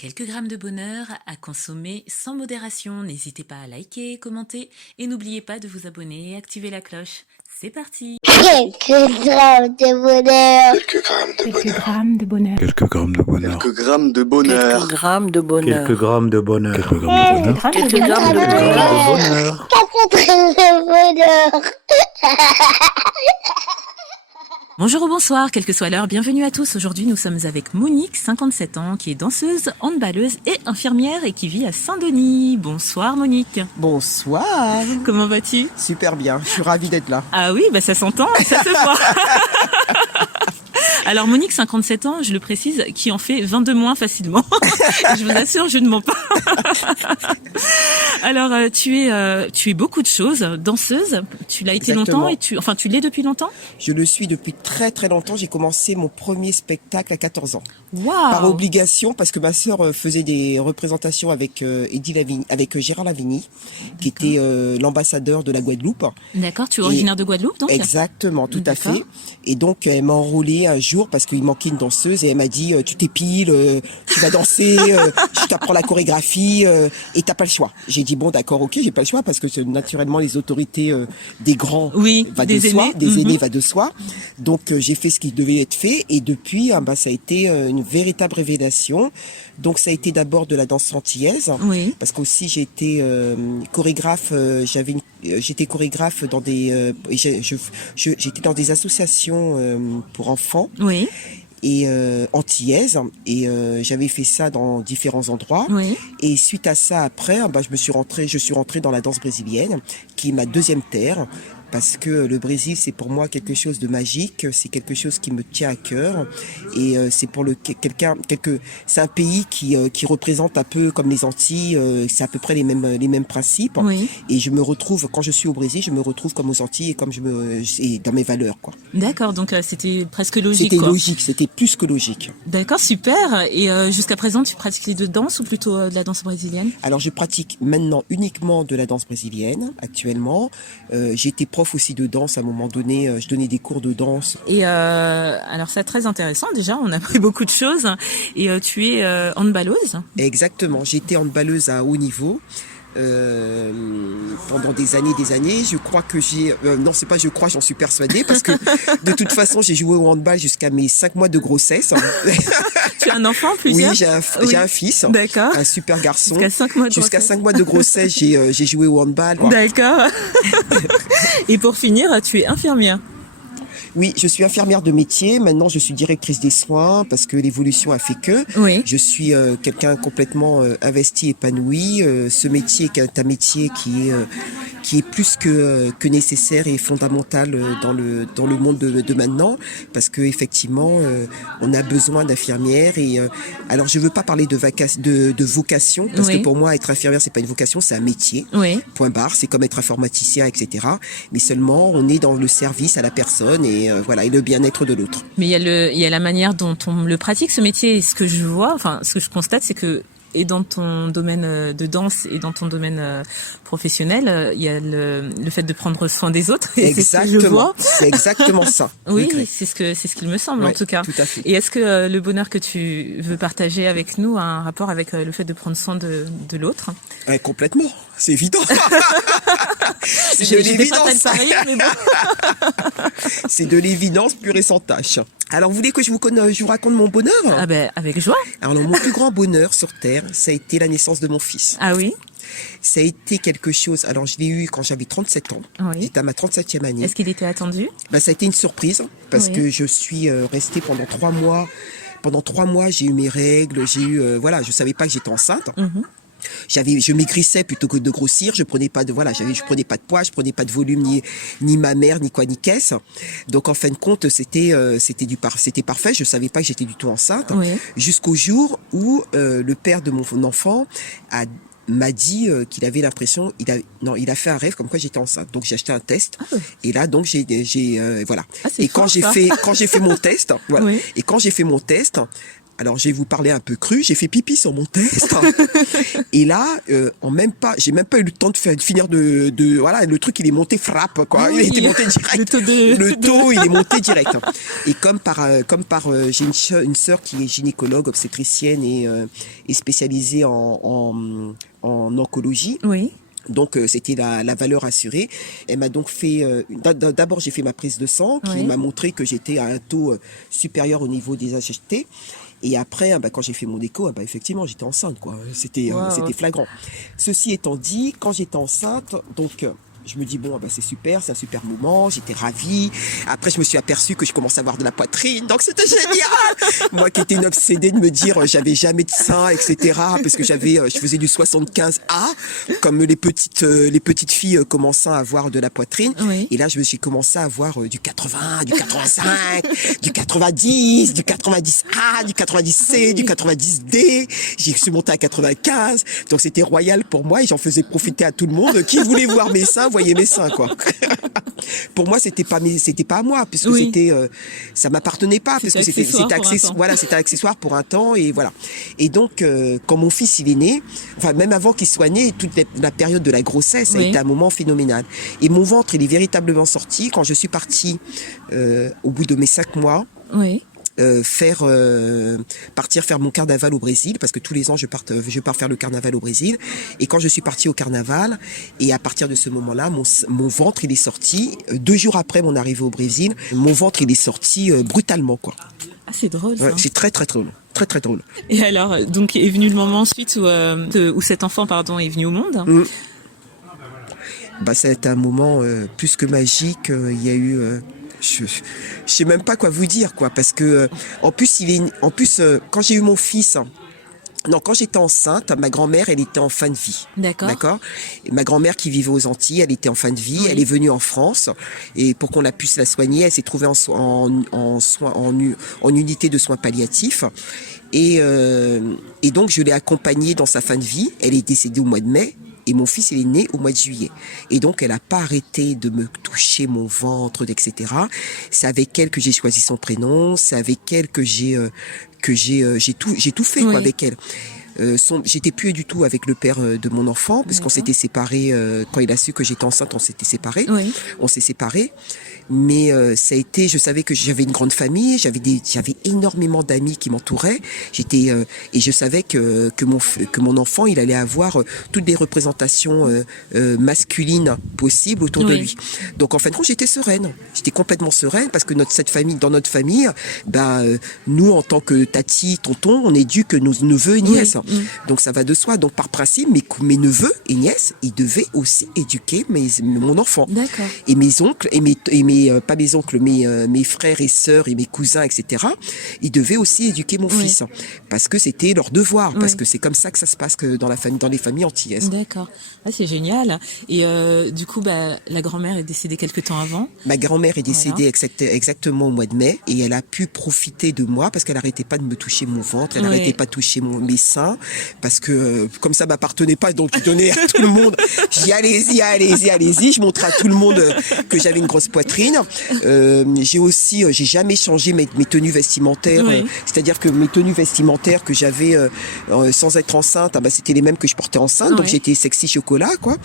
Quelques grammes de bonheur à consommer sans modération. N'hésitez pas à liker, commenter et n'oubliez pas de vous abonner et activer la cloche. C'est parti. Quelques grammes de bonheur. Quelques grammes de bonheur. Quelques grammes de bonheur. Quelques grammes de bonheur. Quelques grammes de bonheur. Quelques grammes de bonheur. Quelques grammes de bonheur. Quelques grammes de bonheur. Quelques grammes de bonheur. Bonjour ou bonsoir, quelle que soit l'heure, bienvenue à tous. Aujourd'hui, nous sommes avec Monique, 57 ans, qui est danseuse, handballeuse et infirmière et qui vit à Saint-Denis. Bonsoir Monique. Bonsoir. Comment vas-tu? Super bien, je suis ravie d'être là. Ah oui, ça s'entend, ça se voit. Alors Monique, 57 ans, je le précise, qui en fait 22 moins facilement. Je vous assure, je ne mens pas. Alors tu es beaucoup de choses, danseuse. Tu l'as été Exactement. longtemps et tu l'es depuis longtemps. Je le suis depuis très très longtemps. J'ai commencé mon premier spectacle à 14 ans. Waouh. Par obligation, parce que ma sœur faisait des représentations avec Gérard Lavigny, qui était l'ambassadeur de la Guadeloupe. D'accord, tu es originaire de Guadeloupe donc. Exactement, tout à D'accord. fait. Et donc elle m'a enrôlé un jour parce qu'il manquait une danseuse et elle m'a dit tu t'épiles, tu vas danser, je t'apprends la chorégraphie et t'as pas le choix. J'ai dit bon d'accord, ok, j'ai pas le choix parce que naturellement les autorités des grands Oui, va des de soi, aînés. des aînés va de soi. Donc j'ai fait ce qui devait être fait et depuis ça a été une véritable révélation. Donc ça a été d'abord de la danse antillaise Oui. parce qu'aussi j'ai été chorégraphe, j'étais chorégraphe dans des j'étais dans des associations pour enfants Oui. et antillaises et j'avais fait ça dans différents endroits. Oui. Et suite à ça, après, je suis rentrée dans la danse brésilienne, qui est ma deuxième terre, parce que le Brésil, c'est pour moi quelque chose de magique, c'est quelque chose qui me tient à cœur, et c'est pour c'est un pays qui représente un peu comme les Antilles, c'est à peu près les mêmes principes. Oui. Et je me retrouve, quand je suis au Brésil, je me retrouve comme aux Antilles et dans mes valeurs, quoi. D'accord, donc c'était presque logique. C'était quoi. logique, c'était plus que logique. D'accord, super. Et jusqu'à présent, tu pratiques les deux danses ou plutôt de la danse brésilienne? Alors je pratique maintenant uniquement de la danse brésilienne actuellement. J'ai été prof aussi de danse à un moment donné. Je donnais des cours de danse. Et alors c'est très intéressant déjà, on a appris beaucoup de choses. Et tu es handballeuse. Exactement. J'ai été handballeuse à haut niveau. Pendant des années, je crois que j'en suis persuadée parce que de toute façon j'ai joué au handball jusqu'à mes 5 mois de grossesse. Tu as un enfant, plusieurs? Oui, j'ai un fils, D'accord. un super garçon. Jusqu'à 5 mois de Jusqu'à grossesse. 5 mois de grossesse, j'ai joué au handball. D'accord. Et pour finir, tu es infirmière. Oui, je suis infirmière de métier. Maintenant, je suis directrice des soins parce que l'évolution a fait que. Oui. Je suis quelqu'un complètement investi, épanoui. Ce métier est un métier qui est plus que nécessaire et fondamental dans le monde de maintenant parce que effectivement, on a besoin d'infirmières et alors je veux pas parler de vocation parce Oui. que pour moi, être infirmière, c'est pas une vocation, c'est un métier. Oui. Point barre, c'est comme être informaticien, etc. Mais seulement, on est dans le service à la personne et voilà, et le bien-être de l'autre. Mais il y a la manière dont on le pratique, ce métier. Et ce que je vois, enfin, ce que je constate, c'est que et dans ton domaine de danse et dans ton domaine professionnel, il y a le fait de prendre soin des autres. Et c'est ce que je vois. C'est exactement ça. Oui, Degré. c'est ce qu'il me semble Ouais, en tout cas. tout à fait. Et est-ce que le bonheur que tu veux partager avec nous a un rapport avec le fait de prendre soin de l'autre? Complètement, c'est évident. C'est de J'étais pas l'évidence. prête de parier, mais bon. C'est de l'évidence pure et sans tâche. Alors, vous voulez que je vous raconte mon bonheur? Ah ben, avec joie. Alors, mon plus grand bonheur sur Terre, ça a été la naissance de mon fils. Ah oui. Ça a été quelque chose, alors je l'ai eu quand j'avais 37 ans. Oui. J'étais à ma 37e année. Est-ce qu'il était attendu? Ça a été une surprise parce Oui. que je suis restée pendant 3 mois. Pendant 3 mois, j'ai eu mes règles, je savais pas que j'étais enceinte. Mhm. Je maigrissais plutôt que de grossir. Je prenais pas de poids, je prenais pas de volume ni ma mère ni caisse. Donc en fin de compte, c'était parfait. Je savais pas que j'étais du tout enceinte. Oui. Jusqu'au jour où le père de mon enfant m'a dit qu'il avait l'impression, il a fait un rêve comme quoi j'étais enceinte. Donc j'ai acheté un test et là donc voilà. Ah, c'est Et quand fort, j'ai ça. fait mon test, voilà. Oui. Et quand j'ai fait mon test, Alors, je vais vous parler un peu cru. J'ai fait pipi sur mon test. Et là, j'ai même pas eu le temps de finir voilà, le truc, il est monté frappe, quoi. Il était monté direct. Le taux, il est monté direct. Et j'ai une sœur qui est gynécologue, obstétricienne et spécialisée en oncologie. Oui. Donc c'était la valeur assurée. Elle m'a donc fait d'abord j'ai fait ma prise de sang qui m'a montré que j'étais à un taux supérieur au niveau des HST. Et après, quand j'ai fait mon écho, effectivement, j'étais enceinte, quoi. C'était flagrant. Ceci étant dit, quand j'étais enceinte, donc je me dis c'est super, c'est un super moment, j'étais ravie. Après, je me suis aperçue que je commençais à avoir de la poitrine, donc c'était génial. Moi qui étais une obsédée de me dire j'avais jamais de sein, etc. Parce que je faisais du 75A, comme les petites filles commençant à avoir de la poitrine. Oui. Et là, je me suis commencé à avoir du 80, du 85, du 90, du 90A, du 90C, du 90D. J'y suis montée à 95. Donc c'était royal pour moi et j'en faisais profiter à tout le monde. Qui voulait voir mes seins, voyez mes seins, quoi. Pour moi, c'était pas à moi, puisque ça m'appartenait pas, parce que c'était accessoire pour un temps, et voilà. Et donc, quand mon fils il est né, enfin même avant qu'il soit né, toute la période de la grossesse a été un moment phénoménal. Et mon ventre, il est véritablement sorti quand je suis partie au bout de mes 5 mois. Oui. Partir faire mon carnaval au Brésil, parce que tous les ans je pars faire le carnaval au Brésil. Et quand je suis partie au carnaval, et à partir de ce moment-là, mon ventre il est sorti 2 jours après mon arrivée au Brésil. Mon ventre il est sorti brutalement, quoi. Ah, c'est drôle, ça. Ouais, c'est très très drôle, très très drôle. Et alors, donc est venu le moment ensuite où cet enfant, est venu au monde. Ça a été un moment plus que magique. Il y a eu je sais même pas quoi vous dire, quoi, parce que en plus quand j'ai eu mon fils, quand j'étais enceinte, ma grand-mère, elle était en fin de vie. D'accord. Et ma grand-mère qui vivait aux Antilles, elle était en fin de vie. Elle est venue en France et pour qu'on puisse la soigner, elle s'est trouvée en unité de soins palliatifs. Et donc je l'ai accompagnée dans sa fin de vie. Elle est décédée au mois de mai. Et mon fils, il est né au mois de juillet. Et donc, elle n'a pas arrêté de me toucher mon ventre, etc. C'est avec elle que j'ai choisi son prénom. C'est avec elle que j'ai tout fait, quoi, avec elle. J'étais plus du tout avec le père de mon enfant, parce qu'on s'était séparés, quand il a su que j'étais enceinte, on s'était séparés. Oui. On s'est séparés. Mais je savais que j'avais une grande famille, j'avais énormément d'amis qui m'entouraient. Et je savais que mon enfant, il allait avoir toutes les représentations masculines possibles autour de lui. Donc en fin de compte, j'étais sereine. J'étais complètement sereine parce que dans notre famille, nous en tant que tati, tonton, on éduque nos neveux et nièces. Donc ça va de soi. Donc par principe, mes neveux et nièces, ils devaient aussi éduquer mon enfant. D'accord. Et mes oncles pas mes oncles, mes frères et sœurs et mes cousins, etc. Ils devaient aussi éduquer mon fils parce que c'était leur devoir, parce que c'est comme ça que ça se passe dans les familles antillaises. D'accord. Ah, c'est génial. Et du coup, la grand-mère est décédée quelque temps avant. Ma grand-mère est décédée exactement au mois de mai et elle a pu profiter de moi parce qu'elle n'arrêtait pas de me toucher mon ventre, elle n'arrêtait pas de toucher mes seins parce que comme ça m'appartenait pas, donc je donnais à tout le monde. Je dis allez-y. Je montrais à tout le monde que j'avais une grosse poitrine. J'ai jamais changé mes tenues vestimentaires. C'est-à-dire que mes tenues vestimentaires que j'avais sans être enceinte, c'était les mêmes que je portais enceinte. Donc j'étais sexy chocolat, quoi.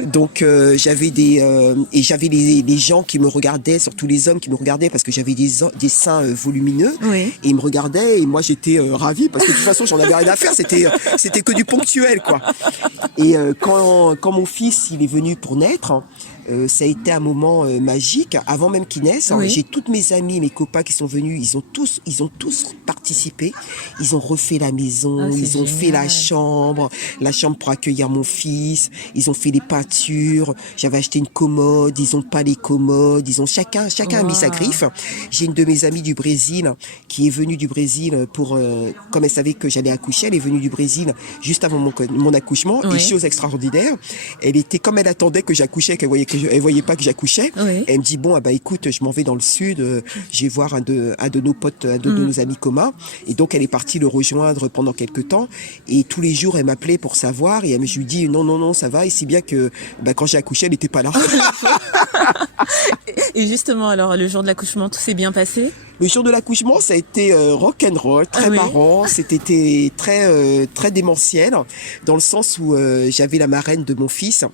Donc j'avais les gens qui me regardaient, surtout les hommes qui me regardaient parce que j'avais des seins volumineux. Et ils me regardaient et moi j'étais ravie parce que de toute façon j'en avais rien à faire. C'était que du ponctuel, quoi. Et quand mon fils il est venu pour naître, ça a été un moment magique. Avant même qu'il naisse, j'ai toutes mes amies, mes copains qui sont venus, ils ont tous participé. Ils ont refait la maison, ils ont fait la chambre pour accueillir mon fils. Ils ont fait les peintures. J'avais acheté une commode, ils ont peint les commodes. Ils ont chacun a mis sa griffe. J'ai une de mes amies du Brésil qui est venue du Brésil comme elle savait que j'allais accoucher, elle est venue du Brésil juste avant mon accouchement. Et chose extraordinaire, elle était comme elle attendait que j'accouchais, qu'elle voyait que elle voyait pas que j'accouchais. Oui. Elle me dit bon, écoute, je m'en vais dans le sud, je vais voir un de nos potes, de nos amis communs. Et donc elle est partie le rejoindre pendant quelques temps. Et tous les jours, elle m'appelait pour savoir. Et je lui dis non, ça va. Et si bien que quand j'ai accouché, elle n'était pas là. Et justement, alors le jour de l'accouchement, tout s'est bien passé? Le jour de l'accouchement, ça a été rock'n'roll, très marrant. C'était très démentiel, dans le sens où j'avais la marraine de mon fils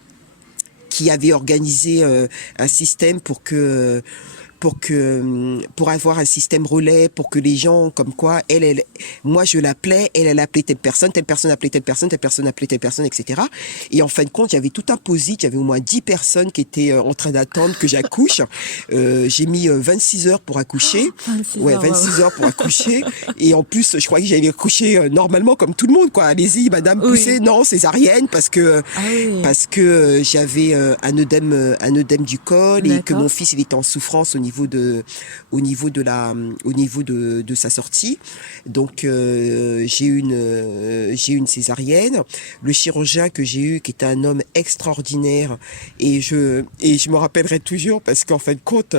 qui avait organisé un système pour avoir un système relais, pour que les gens, comme quoi, moi je l'appelais, elle appelait telle personne appelait telle personne appelait telle personne, etc. Et en fin de compte, j'avais tout un posit, j'avais au moins 10 personnes qui étaient en train d'attendre que j'accouche. J'ai mis 26 heures pour accoucher. 26 heures pour accoucher. Et en plus, je croyais que j'allais accoucher normalement comme tout le monde, quoi. Allez-y, madame, poussez. Non, césarienne, parce que j'avais un œdème du col. D'accord. Et que mon fils, il était en souffrance au niveau de sa sortie. Donc j'ai eu une césarienne. Le chirurgien que j'ai eu, qui était un homme extraordinaire, et je me rappellerai toujours, parce qu'en fin de compte,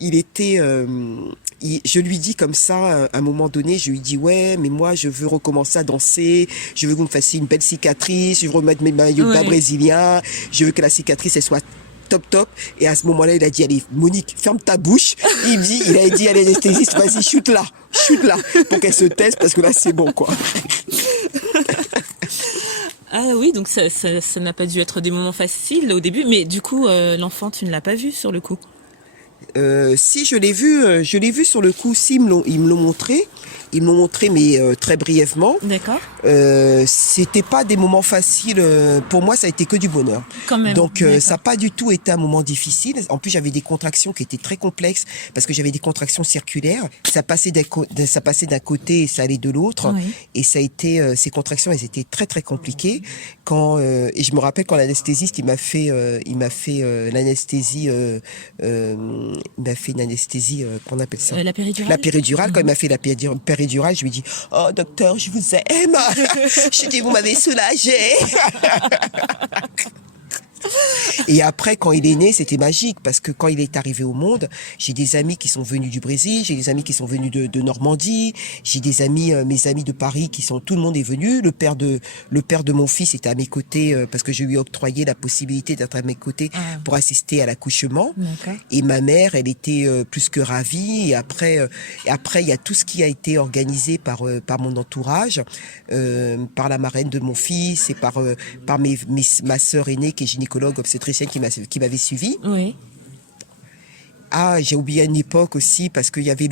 je lui dis comme ça, à un moment donné, je lui dis ouais, mais moi je veux recommencer à danser, je veux que vous me fassiez une belle cicatrice, je veux remettre mes maillots de bain brésiliens, je veux que la cicatrice elle soit top. Et à ce moment-là, il a dit, allez, Monique, ferme ta bouche. Il a dit à l'anesthésiste, vas-y, shoot là, pour qu'elle se taise, parce que là, c'est bon, quoi. Ah oui, donc ça n'a pas dû être des moments faciles au début, mais du coup, l'enfant, tu ne l'as pas vu sur le coup? Si, je l'ai vu sur le coup. Si, ils me l'ont montré. Ils m'ont montré, mais très brièvement. D'accord. C'était pas des moments faciles. Pour moi, ça a été que du bonheur. Quand même. Donc, ça n'a pas du tout été un moment difficile. En plus, j'avais des contractions qui étaient très complexes, parce que j'avais des contractions circulaires. Ça passait d'un côté et ça allait de l'autre. Oui. Et ça a été, ces contractions, elles étaient très très compliquées. Et je me rappelle quand l'anesthésiste, il m'a fait l'anesthésie. Il m'a fait une anesthésie, qu'on appelle ça? La péridurale. La péridurale. Quand il m'a fait la péridurale, je lui dis, oh docteur, je vous aime. Je dis, vous m'avez soulagée. Et après, quand il est né, c'était magique, parce que quand il est arrivé au monde, j'ai des amis qui sont venus du Brésil, j'ai des amis qui sont venus de Normandie, j'ai des amis, mes amis de Paris tout le monde est venu. Le père de mon fils était à mes côtés, parce que je lui ai octroyé la possibilité d'être à mes côtés pour assister à l'accouchement. D'accord. Et ma mère, elle était plus que ravie. Et après, il y a tout ce qui a été organisé par mon entourage, par la marraine de mon fils et par ma sœur aînée qui est gynécologue obstétricienne qui m'avait suivi. Oui. Ah, j'ai oublié une époque aussi, parce qu'il y avait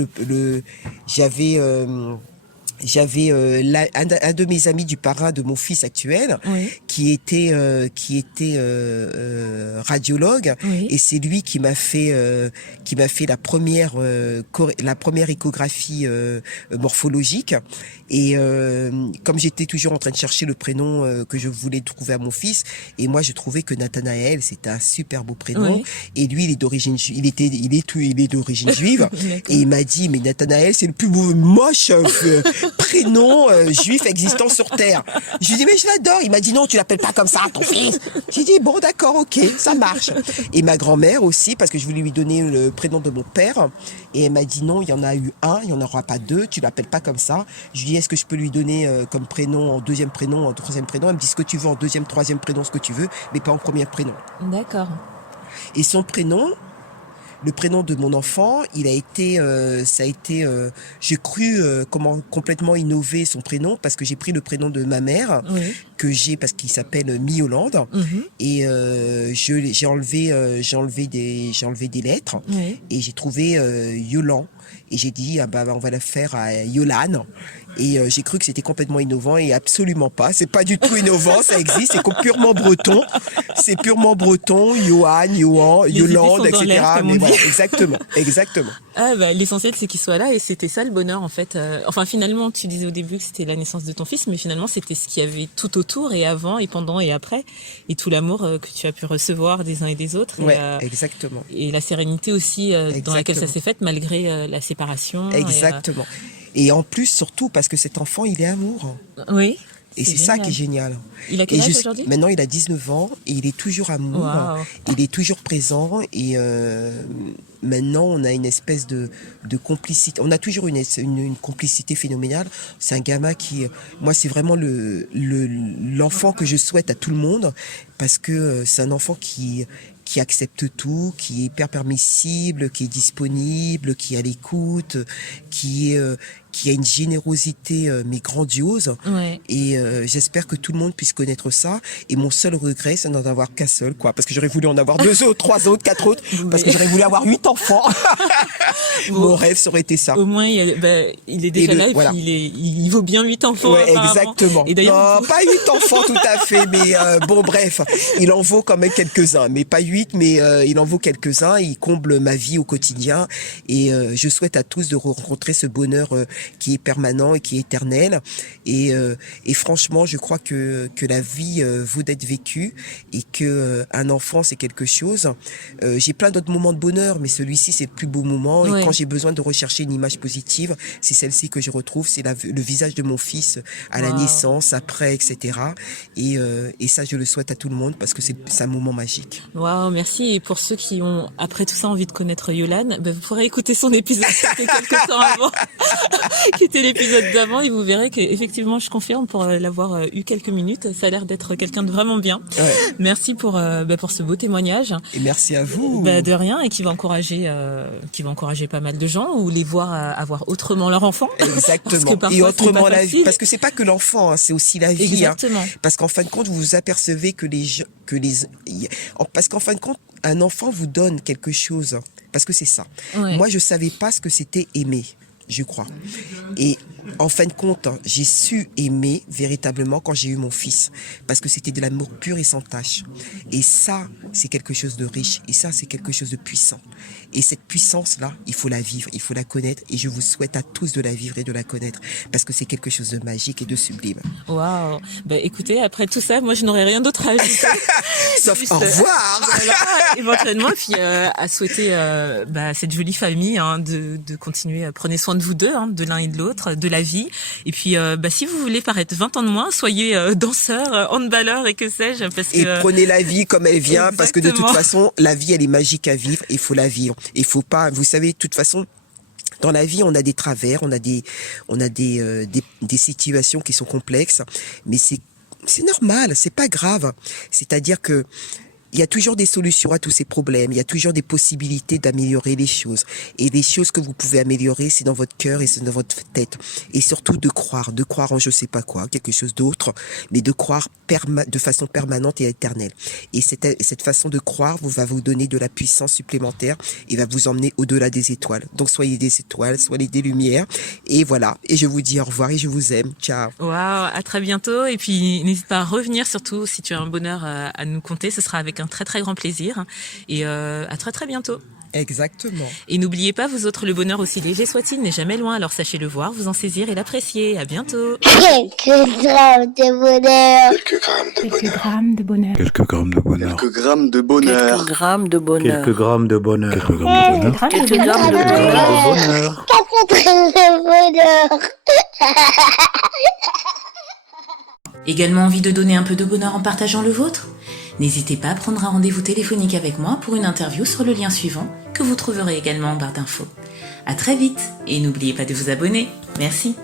j'avais un de mes amis du parrain de mon fils actuel, qui était radiologue, et c'est lui qui m'a fait la première échographie morphologique. Et comme j'étais toujours en train de chercher le prénom que je voulais trouver à mon fils, et moi je trouvais que Nathanaël c'était un super beau prénom, et lui il est d'origine juive, et il m'a dit, mais Nathanaël c'est le plus moche prénom juif existant sur Terre. Je lui ai dit, mais je l'adore. Il m'a dit, non, tu l'appelles pas comme ça, ton fils. J'ai dit, bon, d'accord, ok, ça marche. Et ma grand-mère aussi, parce que je voulais lui donner le prénom de mon père. Et elle m'a dit, non, il y en a eu un, il n'y en aura pas deux, tu l'appelles pas comme ça. Je lui ai dit, est-ce que je peux lui donner comme prénom, en deuxième prénom, en troisième prénom? Elle me dit, ce que tu veux, en deuxième, troisième prénom, ce que tu veux, mais pas en premier prénom. D'accord. Et son prénom, le prénom de mon enfant, j'ai cru complètement innover son prénom, parce que j'ai pris le prénom de ma mère, parce qu'il s'appelle Mi-Hollande, et j'ai enlevé des lettres, et j'ai trouvé Yolan, et j'ai dit, on va la faire à Yolane. Et j'ai cru que c'était complètement innovant, et absolument pas. C'est pas du tout innovant, ça existe, c'est purement breton. C'est purement breton, Johan, Yolande, etc. Mais voilà, exactement. Ah l'essentiel c'est qu'il soit là, et c'était ça le bonheur en fait. Enfin finalement, tu disais au début que c'était la naissance de ton fils, mais finalement c'était ce qu'il y avait tout autour, et avant, et pendant, et après, et tout l'amour que tu as pu recevoir des uns et des autres. Ouais, exactement. Et la sérénité aussi dans laquelle ça s'est fait malgré la séparation. Exactement. Et en plus, surtout, parce que cet enfant, il est amour. Oui. Et c'est ça qui est génial. Il a quel âge aujourd'hui? Maintenant, il a 19 ans et il est toujours amour. Wow. Il est toujours présent et maintenant, on a une espèce de complicité. On a toujours une complicité phénoménale. C'est un gamin qui, moi, c'est vraiment l'enfant que je souhaite à tout le monde parce que c'est un enfant qui accepte tout, qui est hyper permissible, qui est disponible, qui est à l'écoute, qui a une générosité mais grandiose. Ouais. Et j'espère que tout le monde puisse connaître ça. Et mon seul regret, c'est d'en avoir qu'un seul, quoi. Parce que j'aurais voulu en avoir 2 autres, 3 autres, 4 autres. Parce que j'aurais voulu avoir 8 enfants. Mon rêve, ça aurait été ça. Au moins, il est déjà là et voilà. puis il vaut bien 8 enfants. Ouais, apparemment. exactement. Et d'ailleurs, non, pas 8 enfants tout à fait, mais bon, bref, il en vaut quand même quelques-uns, mais pas 8, mais il en vaut quelques-uns. Il comble ma vie au quotidien et je souhaite à tous de rencontrer ce bonheur qui est permanent et qui est éternel. Et franchement, je crois que la vie vaut d'être vécue et que un enfant, c'est quelque chose. J'ai plein d'autres moments de bonheur, mais celui-ci, c'est le plus beau moment. Ouais. Et quand j'ai besoin de rechercher une image positive, c'est celle-ci que je retrouve. C'est le visage de mon fils à la naissance, après, etc. Et ça, je le souhaite à tout le monde parce que c'est un moment magique. Waouh, merci. Et pour ceux qui ont, après tout ça, envie de connaître Yolande, vous pourrez écouter son épisode qui était quelques temps avant, qui était l'épisode d'avant, et vous verrez qu'effectivement, je confirme, pour l'avoir eu quelques minutes, ça a l'air d'être quelqu'un de vraiment bien. Ouais. Merci pour ce beau témoignage. Et merci à vous. De rien, et qui va encourager pas mal de gens, ou les voir avoir autrement leur enfant. Exactement. Et autrement la vie. Parce que c'est pas que l'enfant, hein, c'est aussi la vie. Exactement. Hein. Parce qu'en fin de compte, vous vous apercevez parce qu'en fin de compte, un enfant vous donne quelque chose. Parce que c'est ça. Ouais. Moi, je savais pas ce que c'était aimer, je crois. Et en fin de compte, j'ai su aimer véritablement quand j'ai eu mon fils. Parce que c'était de l'amour pur et sans tache. Et ça, c'est quelque chose de riche. Et ça, c'est quelque chose de puissant. Et cette puissance-là, il faut la vivre, il faut la connaître. Et je vous souhaite à tous de la vivre et de la connaître. Parce que c'est quelque chose de magique et de sublime. Waouh. Écoutez, après tout ça, moi, je n'aurais rien d'autre à ajouter. Sauf juste, au revoir. Voilà, éventuellement, puis à souhaiter cette jolie famille de continuer. Prenez soin de vous deux, de l'un et de l'autre, de la vie. Et puis, si vous voulez paraître 20 ans de moins, soyez danseur, handballeur et que sais-je. Et prenez la vie comme elle vient. Exactement. Parce que de toute façon, la vie, elle est magique à vivre. Il faut la vivre. Il faut pas, vous savez, de toute façon, dans la vie, on a des travers, on a des situations qui sont complexes, mais c'est normal, c'est pas grave. C'est-à-dire que il y a toujours des solutions à tous ces problèmes, il y a toujours des possibilités d'améliorer les choses. Et les choses que vous pouvez améliorer, c'est dans votre cœur et c'est dans votre tête. Et surtout de croire en je sais pas quoi, quelque chose d'autre, mais de croire de façon permanente et éternelle. Et cette façon de croire va vous donner de la puissance supplémentaire et va vous emmener au-delà des étoiles. Donc soyez des étoiles, soyez des lumières. Et voilà. Et je vous dis au revoir et je vous aime. Ciao. Waouh, à très bientôt. Et puis n'hésite pas à revenir, surtout si tu as un bonheur à nous conter. Ce sera avec un très très grand plaisir. Et à très très bientôt. Exactement. Et n'oubliez pas, vous autres, le bonheur, aussi léger soit-il, n'est jamais loin. Alors sachez le voir, vous en saisir et l'apprécier. À bientôt. Quelques grammes de bonheur. Quelques grammes de bonheur. Quelques grammes de bonheur. Quelques grammes de bonheur. Quelques grammes de bonheur. Quelques grammes de bonheur. Quelques grammes de bonheur. Quelques grammes de bonheur. Quelques grammes de bonheur. Également envie de donner un peu de bonheur en partageant le vôtre ? N'hésitez pas à prendre un rendez-vous téléphonique avec moi pour une interview sur le lien suivant que vous trouverez également en barre d'infos. À très vite et n'oubliez pas de vous abonner. Merci.